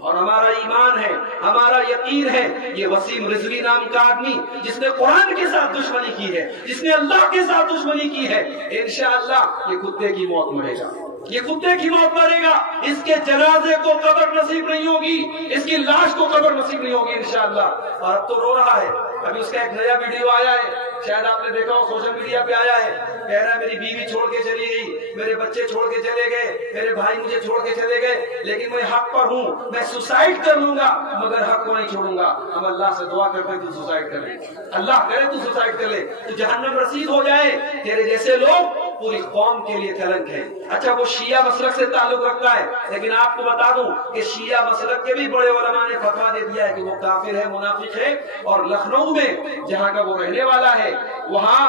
اور ہمارا ایمان ہے، ہمارا یقین ہے، یہ وسیم رضوی نام کا آدمی جس نے قرآن کے ساتھ دشمنی کی ہے، جس نے اللہ کے ساتھ دشمنی کی ہے، انشاءاللہ یہ کتے کی موت مرے گا، یہ کتے کی موت مرے گا، اس کے جنازے کو قبر نصیب نہیں ہوگی، اس کی لاش کو قبر نصیب نہیں ہوگی انشاءاللہ۔ اور اب تو رو رہا ہے، ابھی اس کا ایک نیا ویڈیو آیا ہے، شاید آپ نے دیکھا ہو، سوشل میڈیا پہ آیا ہے، کہہ رہا ہے میری بیوی چھوڑ کے چلی گئی، میرے بچے چھوڑ کے چلے گئے، میرے بھائی مجھے چھوڑ کے چلے گئے، لیکن میں حق پر ہوں، میں سوسائڈ کر لوں گا مگر حق کو نہیں چھوڑوں گا۔ ہم اللہ سے دعا کرتے ہیں تو سوسائڈ کر لے، اللہ کرے تو سوسائڈ کر لے، تو جہنم رسید ہو جائے، تیرے جیسے لوگ پوری قوم کے لیے کلنک ہے۔ اچھا وہ شیعہ مسلک سے تعلق رکھتا ہے، لیکن آپ کو بتا دوں کہ شیعہ مسلک کے بھی بڑے علماء نے فتویٰ دے دیا ہے کہ وہ کافر ہے، منافق ہے، اور لکھنؤ میں جہاں کا وہ رہنے والا ہے وہاں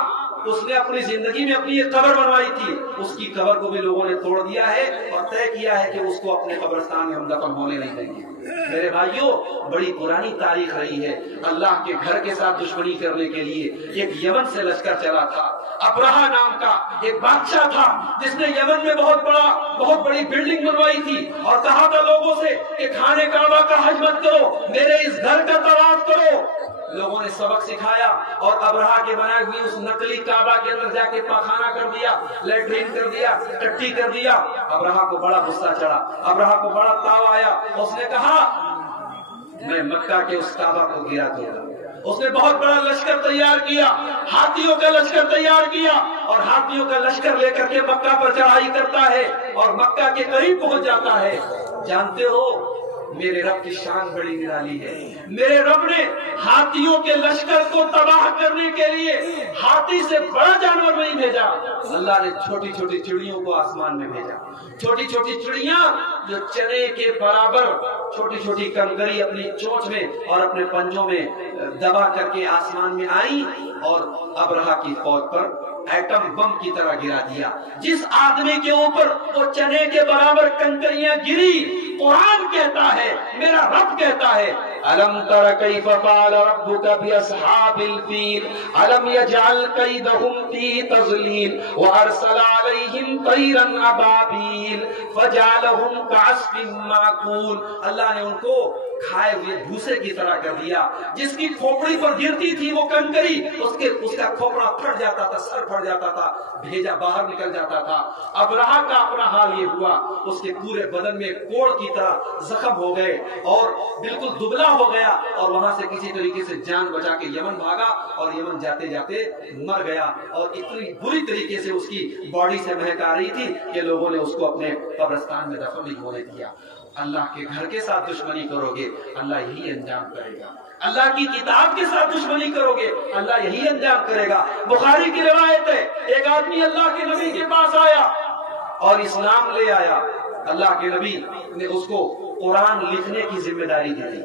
اس نے اپنی زندگی میں اپنی ایک قبر بنوائی تھی، اس کی قبر کو بھی لوگوں نے توڑ دیا ہے اور طے کیا ہے کہ اس کو اپنے قبرستان میں ہم دفن ہونے نہیں دیں گے۔ میرے بھائیوں، بڑی پرانی تاریخ رہی ہے، اللہ کے گھر کے ساتھ دشمنی کرنے کے لیے ایک یمن سے لشکر چلا تھا، ابرہہ نام کا ایک بادشاہ تھا جس نے یمن میں بہت بڑی بلڈنگ بنوائی تھی اور کہا تھا لوگوں سے کہ خانے کعبہ کا حج مت کرو، میرے اس گھر کا طواف کرو۔ لوگوں نے سبق سکھایا اور ابرہہ کے بنائے ہوئی اس نقلی کعبہ کے اندر جا کے پاخانہ کر دیا، لیٹرین کر دیا، ٹٹی کر دیا۔ ابرہہ کو بڑا غصہ چڑھا، ابرہہ کو بڑا تاؤ آیا، اس نے کہا میں مکہ کے اس کعبہ کو گرا دوں گا۔ اس نے بہت بڑا لشکر تیار کیا، ہاتھیوں کا لشکر تیار کیا اور ہاتھیوں کا لشکر لے کر کے مکہ پر چڑھائی کرتا ہے اور مکہ کے قریب پہنچ جاتا ہے۔ جانتے ہو میرے رب کی شان بڑی نرالی ہے، میرے رب نے ہاتھیوں کے لشکر کو تباہ کرنے کے لیے ہاتھی سے بڑا جانور نہیں بھیجا، اللہ نے چھوٹی چھوٹی چڑیوں کو آسمان میں بھیجا۔ چھوٹی چھوٹی چڑیاں جو چنے کے برابر چھوٹی چھوٹی کنکری اپنی چونچ میں اور اپنے پنجوں میں دبا کر کے آسمان میں آئیں اور ابرہہ کی فوج پر ایٹم بم کی طرح گرا دیا۔ جس آدمی کے اوپر وہ چنے کے برابر کنکریاں گری، قرآن کہتا ہے، میرا رب کہتا ہے أَلَمْ تَرَ كَيْفَ فَعَلَ رَبُّكَ بِأَصْحَابِ الْفِيلِ أَلَمْ يَجْعَلْ كَيْدَهُمْ فِي تَضْلِيلٍ وَأَرْسَلَ عَلَيْهِمْ طَيْرًا أَبَابِيلَ فَجَعَلَهُمْ كَعَصْفٍ مَّأْكُولٍ۔ اللہ نے ان کو کھائے ہوئے بھوسے کی طرح کر دیا، جس کی کھوپڑی پر گرتی تھی وہ کنکری، اس کا کھوپڑا پھٹ جاتا تھا، سر پھٹ جاتا تھا، بھیجا باہر نکل جاتا تھا۔ ابرہہ کا اپنا حال یہ ہوا، اس کے پورے بدن میں کوڑ کی طرح زخم ہو گئے اور بالکل دبلا ہو گیا اور وہاں سے کسی طریقے سے جان بچا کے یمن بھاگا اور یمن جاتے جاتے مر گیا، اور اتنی بری طریقے سے اس کی باڈی سے مہک آ رہی تھی کہ لوگوں نے اس کو اپنے قبرستان میں دفن نہیں ہونے دیا۔ اللہ کے گھر کے ساتھ دشمنی کرو گے، اللہ یہی انجام کرے گا۔ اللہ کی کتاب کے ساتھ دشمنی کرو گے، اللہ یہی انجام کرے گا۔ بخاری کی روایت ہے، ایک آدمی اللہ کے نبی کے پاس آیا اور اسلام لے آیا۔ اللہ کے نبی نے اس کو قرآن لکھنے کی ذمہ داری دی تھی۔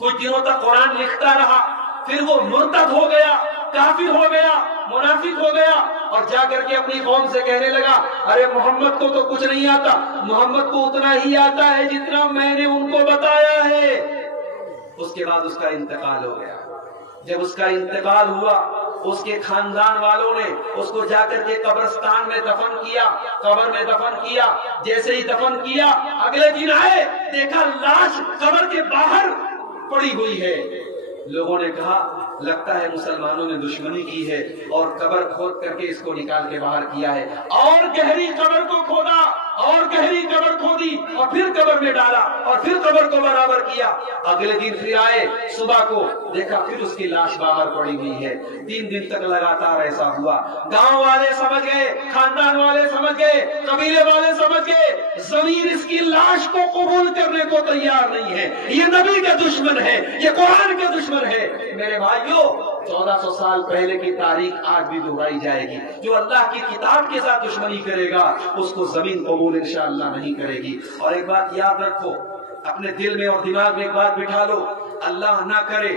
کچھ دنوں تک قرآن لکھتا رہا، پھر وہ مرتد ہو گیا، کافر ہو گیا، منافق ہو گیا اور جا کر کے اپنی قوم سے کہنے لگا ارے محمد کو تو کچھ نہیں آتا، محمد کو اتنا ہی آتا ہے جتنا میں نے ان کو بتایا ہے۔ اس کے بعد اس کا انتقال ہو گیا۔ جب اس کا انتقال ہوا، اس کے خاندان والوں نے اس کو جا کر کے قبرستان میں دفن کیا، قبر میں دفن کیا۔ جیسے ہی دفن کیا، اگلے دن آئے، دیکھا لاش قبر کے باہر پڑی ہوئی ہے۔ لوگوں نے کہا لگتا ہے مسلمانوں نے دشمنی کی ہے اور قبر کھود کر کے اس کو نکال کے باہر کیا ہے، اور گہری قبر کو کھودا اور گہری قبر کھودی اور پھر قبر میں ڈالا اور پھر قبر کو برابر کیا۔ اگلے دن پھر آئے، صبح کو دیکھا پھر اس کی لاش باہر پڑی ہوئی ہے۔ 3 دن تک لگاتار ایسا ہوا۔ گاؤں والے سمجھ گئے، خاندان والے سمجھ گئے، قبیلے والے سمجھ گئے، زمین اس کی لاش کو قبول کرنے کو تیار نہیں ہے، یہ نبی کا دشمن ہے، یہ قرآن کا دشمن ہے۔ میرے بھائیوں، 1400 سال پہلے کی تاریخ آج بھی دہرائی جائے گی۔ جو اللہ کی کتاب کے ساتھ دشمنی کرے گا اس کو زمین قبول انشاءاللہ نہیں کرے گی۔ اور ایک بات یاد رکھو، اپنے دل میں اور دماغ میں ایک بات بٹھا لو، اللہ نہ کرے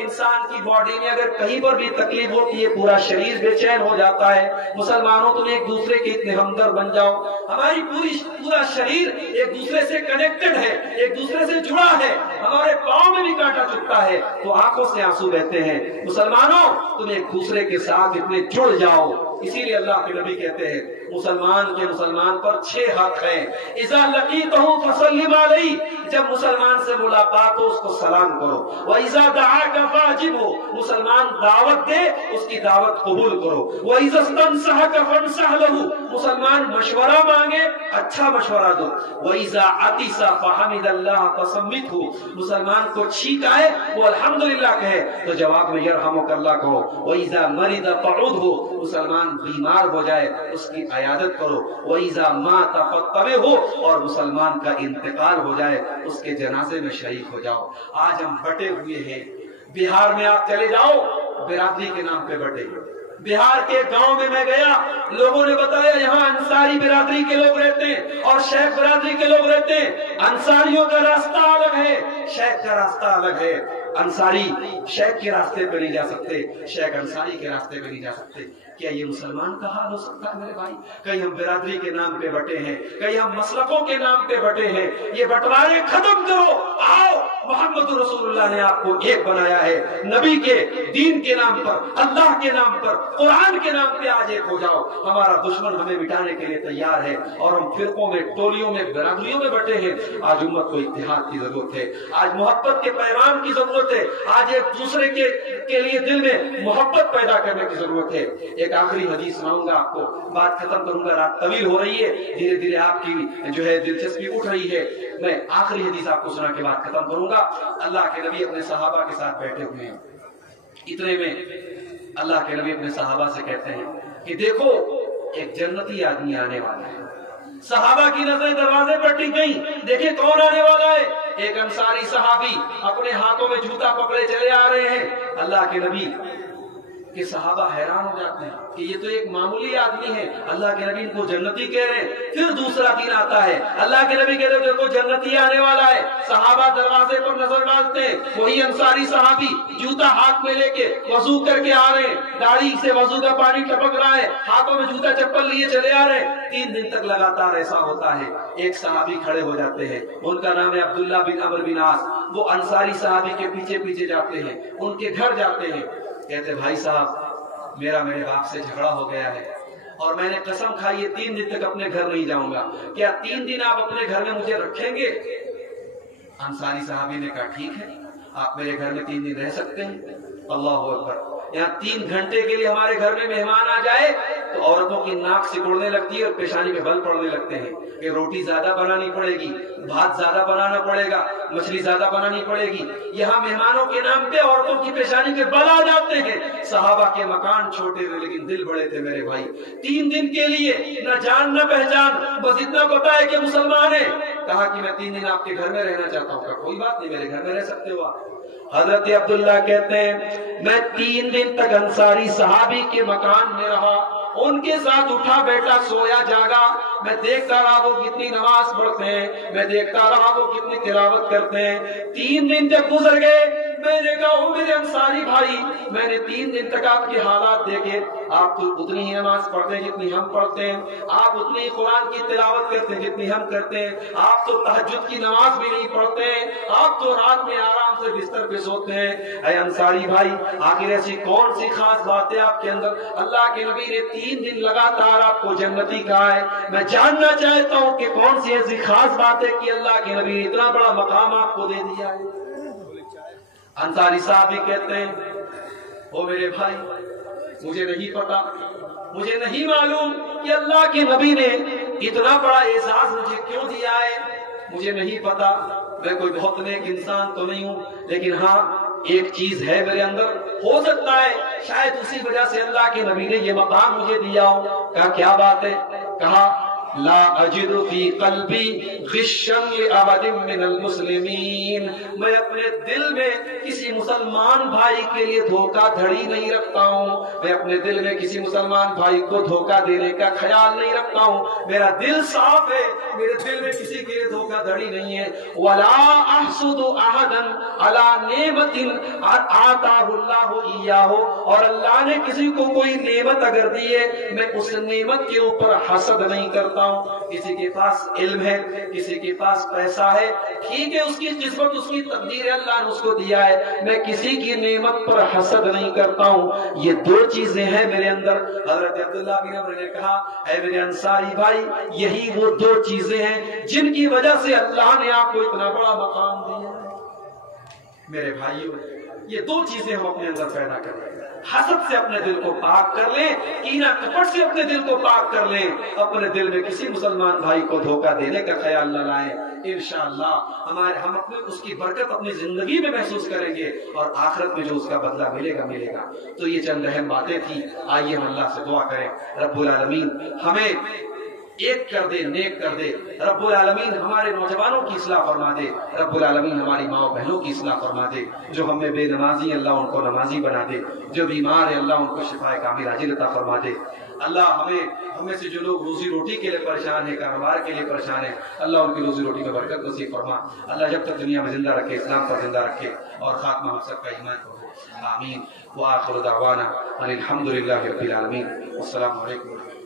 انسان کی باڈی میں اگر کہیں پر بھی تکلیف ہوتی ہے پورا شریر بے چین ہو جاتا ہے۔ مسلمانوں تم ایک دوسرے کے اتنے ہمدرد بن جاؤ، ہماری پورا شریر ایک دوسرے سے کنیکٹڈ ہے، ایک دوسرے سے جڑا ہے، ہمارے پاؤں میں بھی کانٹا چبھتا ہے تو آنکھوں سے آنسو بہتے ہیں۔ مسلمانوں تم ایک دوسرے کے ساتھ اتنے جڑ جاؤ، اسی لیے اللہ کے نبی کہتے ہیں مسلمان پر 6 حق ہیں۔ اذا لقیتہ فسلم علیہ، جب مسلمان سے ملاقات ہو اس کو سلام کرو۔ وَإِذَا دَعَاكَ فَأَجِبْهُ، مسلمان دعوت دے اس کی دعوت قبول کرو۔ وَإِذَا اسْتَنصَحَكَ فَانصَحْ لَهُ، مسلمان مشورہ مانگے اچھا مشورہ دو۔ وَإِذَا عَطِسَ فَحَمِدَ اللَّهَ فَسَمِّتْهُ، مسلمان کو چھینک آئے وہ الحمدللہ کہے تو جواب میں یرحمک اللہ کہو۔ وَإِذَا مَرِضَ فَعُودْهُ، مسلمان بیمار ہو جائے اس کی عیادت کرو۔ وَإِذَا مَاتَ فَاتَّبِعْهُ، اور مسلمان کا انتقال ہو جائے اس کے جنازے میں شریک ہو جاؤ۔ آج ہم بٹے ہوئے ہیں، بہار میں آپ چلے جاؤ برادری کے نام پہ بٹے۔ بہار کے گاؤں میں گیا، لوگوں نے بتایا یہاں انصاری برادری کے لوگ رہتے ہیں اور شیخ برادری کے لوگ رہتے ہیں۔ انصاریوں کا راستہ الگ ہے، شیخ کا راستہ الگ ہے۔ انصاری شیخ کے راستے پہ نہیں جا سکتے، شیخ انصاری کے راستے پہ نہیں جا سکتے۔ کیا یہ مسلمان کا حال ہو سکتا ہے میرے بھائی؟ کہیں ہم برادری کے نام پہ بٹے ہیں، کہیں ہم مسلکوں کے نام پہ بٹے ہیں۔ یہ بٹوارے ختم کرو، آؤ محمد رسول اللہ نے آپ کو ایک بنایا ہے، نبی کے دین کے نام پر، اللہ کے نام پر، قرآن کے نام پہ آج ایک ہو جاؤ۔ ہمارا دشمن ہمیں مٹانے کے لیے تیار ہے اور ہم فرقوں میں، ٹولیوں میں، برادریوں میں بٹے ہیں۔ آج امت کو اتحاد کی ضرورت ہے، آج محبت کے پیغام کی ضرورت ہے، آج ایک دوسرے کے لیے دل میں محبت پیدا کرنے کی ضرورت ہے۔ ایک آخری حدیث سناؤں گا آپ کو، بات ختم کروں گا، رات طویل ہو رہی ہے، دھیرے دھیرے آپ کی جو ہے دلچسپی اٹھ رہی ہے۔ میں آخری حدیث آپ کو سنا کے بات ختم کروں گا۔ اللہ کے نبی اپنے صحابہ کے ساتھ بیٹھے ہوئے ہیں، اتنے میں اللہ کے نبی اپنے صحابہ سے کہتے ہیں کہ دیکھو ایک جنتی آدمی آنے والا ہے۔ صحابہ کی نظریں دروازے پر ٹک گئیں، دیکھیں کون آنے والا ہے؟ ایک انصاری صحابی اپنے ہاتھوں میں جوتا پکڑے چلے آ رہے ہیں۔ اللہ کے نبی کہ صحابہ حیران ہو جاتے ہیں کہ یہ تو ایک معمولی آدمی ہے، اللہ کے نبی ان کو جنتی کہہ رہے ہیں۔ پھر دوسرا دن آتا ہے، اللہ کے نبی کہتے ہیں دیکھو جنتی آنے والا ہے۔ صحابہ دروازے پر نظر ڈالتے ہیں، وہی انصاری صحابی جوتا ہاتھ میں لے کے وضو کر کے آ رہے ہیں، داڑھی سے وضو کا پانی ٹپک رہا ہے، ہاتھوں میں جوتا چپل لیے چلے آ رہے ہیں۔ 3 دن تک لگاتار ایسا ہوتا ہے۔ ایک صحابی کھڑے ہو جاتے ہیں، ان کا نام ہے عبداللہ بن عمرو بن عاص۔ وہ انصاری صحابی کے پیچھے پیچھے جاتے ہیں، ان کے گھر جاتے ہیں، کہتے بھائی صاحب میرے باپ سے جھگڑا ہو گیا ہے اور میں نے قسم کھائی ہے 3 دن تک اپنے گھر نہیں جاؤں گا، کیا 3 دن آپ اپنے گھر میں مجھے رکھیں گے؟ انصاری صحابی نے کہا ٹھیک ہے، آپ میرے گھر میں 3 دن رہ سکتے ہیں۔ اللہ اکبر، یہاں 3 گھنٹے کے لیے ہمارے گھر میں مہمان آ جائے تو عورتوں کی ناک سکڑنے لگتی ہے اور پیشانی میں بل پڑنے لگتے ہیں کہ روٹی زیادہ بنانی پڑے گی، بھات زیادہ بنانا پڑے گا، مچھلی زیادہ بنانی پڑے گی۔ یہاں مہمانوں کے نام پہ عورتوں کی پیشانی پہ بل آ جاتے ہیں۔ صحابہ کے مکان چھوٹے تھے لیکن دل بڑے تھے میرے بھائی۔ 3 دن کے لیے نہ جان نہ پہچان، بس اتنا پتا ہے کہ مسلمان ہیں۔ کہا کہ میں 3 دن آپ کے گھر میں رہنا چاہتا ہوں۔ کہا کوئی بات نہیں، میرے گھر میں رہ سکتے ہو آپ۔ حضرت عبداللہ کہتے ہیں میں 3 دن تک انصاری صحابی کے مکان میں رہا، ان کے ساتھ اٹھا بیٹھا سویا جاگا، میں دیکھتا رہا وہ کتنی نماز پڑھتے ہیں، میں دیکھتا رہا وہ کتنی تلاوت کرتے ہیں۔ 3 دن جب گزر گئے میں نے کہا او میرے انصاری بھائی، میں نے 3 دن تک آپ کے حالات دیکھے، آپ تو اتنی ہی نماز پڑھتے ہیں جتنی ہم پڑھتے ہیں، آپ اتنی ہی قرآن کی تلاوت کرتے ہیں جتنی ہم کرتے ہیں، آپ تو تہجد کی نماز بھی نہیں پڑھتے ہیں، آپ تو رات میں آرام سے بستر پہ سوتے ہیں۔ اے انصاری بھائی، آخر ایسی کون سی خاص بات ہے آپ کے اندر؟ اللہ کے نبی نے 3 دن لگاتار آپ کو جنتی کہا ہے۔ میں جاننا چاہتا ہوں کہ کون سی ایسی خاص بات ہے کہ اللہ کے نبی نے اتنا بڑا مقام آپ کو دے دیا ہے۔ انصاری صاحب بھی کہتے ہیں او میرے بھائی مجھے نہیں پتا، مجھے نہیں معلوم کہ اللہ کے نبی نے اتنا بڑا اعزاز مجھے کیوں دیا ہے، مجھے نہیں پتا، میں کوئی بہت نیک انسان تو نہیں ہوں، لیکن ہاں ایک چیز ہے میرے اندر، ہو سکتا ہے شاید اسی وجہ سے اللہ کے نبی نے یہ مقام مجھے دیا ہو۔ کہا کیا بات ہے؟ کہا لا اجد فی قلبی غشا لأحد من المسلمین، میں اپنے دل میں کسی مسلمان بھائی کے لیے دھوکہ دھڑی نہیں رکھتا ہوں، میں اپنے دل میں کسی مسلمان بھائی کو دھوکہ دینے کا خیال نہیں رکھتا ہوں، میرا دل صاف ہے، میرے دل میں کسی کے لیے دھوکہ دھڑی نہیں ہے۔ ولا احسد احدا علی نعمت آتاہ اللہ ایاہ، اور اللہ نے کسی کو کوئی نعمت اگر دی ہے میں اس نعمت کے اوپر حسد نہیں کرتا ہوں۔ کسی کے پاس علم ہے، کسی کے پاس پیسہ ہے، ٹھیک ہے، اس کی قسمت، اس کی تقدیر ہے، اللہ نے اس کو دیا ہے، میں کسی کی نعمت پر حسد نہیں کرتا ہوں۔ یہ دو چیزیں ہیں میرے اندر۔ حضرت عبداللہ بن عمر نے کہا اے میرے انصاری بھائی، یہی وہ دو چیزیں ہیں جن کی وجہ سے اللہ نے آپ کو اتنا بڑا مقام دیا ہے۔ میرے بھائیوں، یہ دو چیزیں ہم اپنے اندر پیدا کر لیں۔ حسد سے اپنے دل کو پاک کر لیں، کینہ کپٹ سے اپنے دل کو پاک کر لیں، اپنے دل میں کسی مسلمان بھائی کو دھوکہ دینے کا خیال نہ لائیں۔ انشاءاللہ ہم اپنے اس کی برکت اپنی زندگی میں محسوس کریں گے، اور آخرت میں جو اس کا بدلہ ملے گا۔ تو یہ چند اہم باتیں تھیں، آئیے ہم اللہ سے دعا کریں رب العالمین ہمیں ایک کر دے، نیک کر دے، رب العالمین ہمارے نوجوانوں کی اصلاح فرما دے، رب العالمین ہماری ماں بہنوں کی اصلاح فرما دے، جو ہم میں بے نمازی اللہ ان کو نمازی بنا دے، جو بیمار ہے اللہ ان کو شفاء کامل عاجل عطا فرما دے۔ اللہ ہمیں سے جو لوگ روزی روٹی کے لیے پریشان ہیں، کاروبار کے لیے پریشان ہیں، اللہ ان کی روزی روٹی میں برکت نصیب فرما۔ اللہ جب تک دنیا میں زندہ رکھے، اسلام پر زندہ رکھے، اور خاتمہ ہم سب کا ایمان کو ہو، آمین۔ وآخر دعوانا ان الحمد للہ رب العالمین۔ السلام علیکم۔